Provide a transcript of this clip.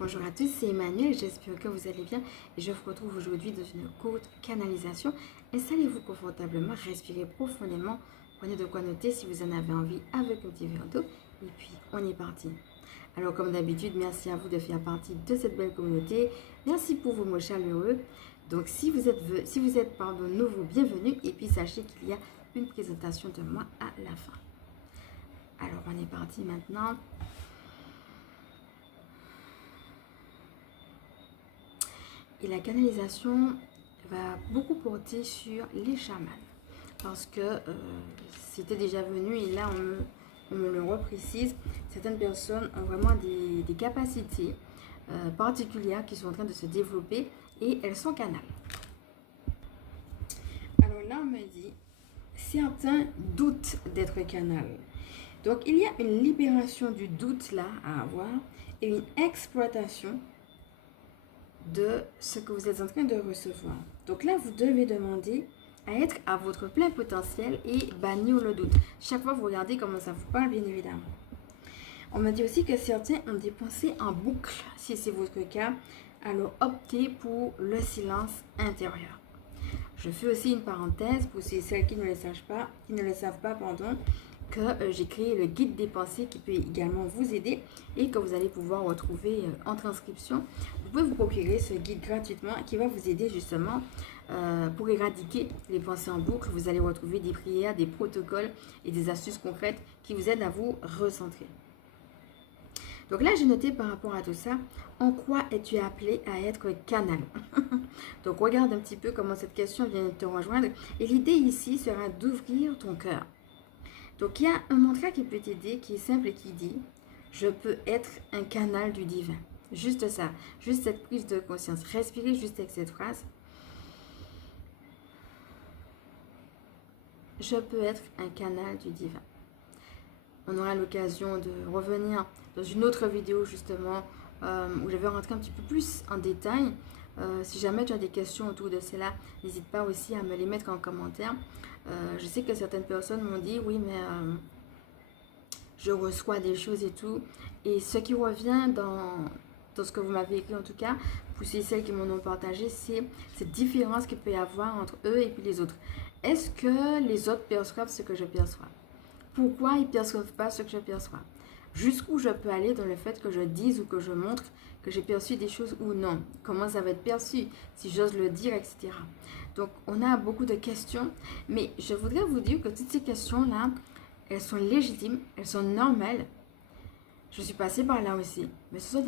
Bonjour à tous, c'est Emmanuel, j'espère que vous allez bien et je vous retrouve aujourd'hui dans une courte canalisation. Installez-vous confortablement, respirez profondément, prenez de quoi noter si vous en avez envie avec un petit verre d'eau et puis on est parti. Alors comme d'habitude, merci à vous de faire partie de cette belle communauté, merci pour vos mots chaleureux. Donc si vous êtes nouveau, bienvenue et puis sachez qu'il y a une présentation de moi à la fin. Alors on est parti maintenant. Et la canalisation va beaucoup porter sur les chamans. Parce que c'était déjà venu et là on me le reprécise. Certaines personnes ont vraiment des capacités particulières qui sont en train de se développer et elles sont canales. Alors là on me dit, certains doutent d'être canal. Donc il y a une libération du doute là à avoir et une exploitation de ce que vous êtes en train de recevoir. Donc là, vous devez demander à être à votre plein potentiel et bannir le doute. Chaque fois, vous regardez comment ça vous parle, bien évidemment. On m'a dit aussi que certains ont des pensées en boucle. Si c'est votre cas, alors optez pour le silence intérieur. Je fais aussi une parenthèse pour celles qui ne le savent pas, que j'ai créé le guide des pensées qui peut également vous aider et que vous allez pouvoir retrouver en transcription. Vous pouvez vous procurer ce guide gratuitement qui va vous aider justement pour éradiquer les pensées en boucle. Vous allez retrouver des prières, des protocoles et des astuces concrètes qui vous aident à vous recentrer. Donc là, j'ai noté par rapport à tout ça, en quoi es-tu appelé à être canal? Donc regarde un petit peu comment cette question vient de te rejoindre. Et l'idée ici sera d'ouvrir ton cœur. Donc, il y a un mantra qui peut t'aider, qui est simple et qui dit « Je peux être un canal du divin ». Juste ça, juste cette prise de conscience. Respirez juste avec cette phrase. Je peux être un canal du divin. On aura l'occasion de revenir dans une autre vidéo justement où je vais rentrer un petit peu plus en détail. Si jamais tu as des questions autour de cela, n'hésite pas aussi à me les mettre en commentaire. Je sais que certaines personnes m'ont dit, oui, mais je reçois des choses et tout. Et ce qui revient dans ce que vous m'avez écrit en tout cas, pour celles qui m'en ont partagé, c'est cette différence qu'il peut y avoir entre eux et puis les autres. Est-ce que les autres perçoivent ce que je perçois? Pourquoi ils ne perçoivent pas ce que je perçois? Jusqu'où je peux aller dans le fait que je dise ou que je montre que j'ai perçu des choses ou non? Comment ça va être perçu? Si j'ose le dire, etc. Donc, on a beaucoup de questions. Mais je voudrais vous dire que toutes ces questions-là, elles sont légitimes, elles sont normales. Je suis passée par là aussi. Mais ce sont des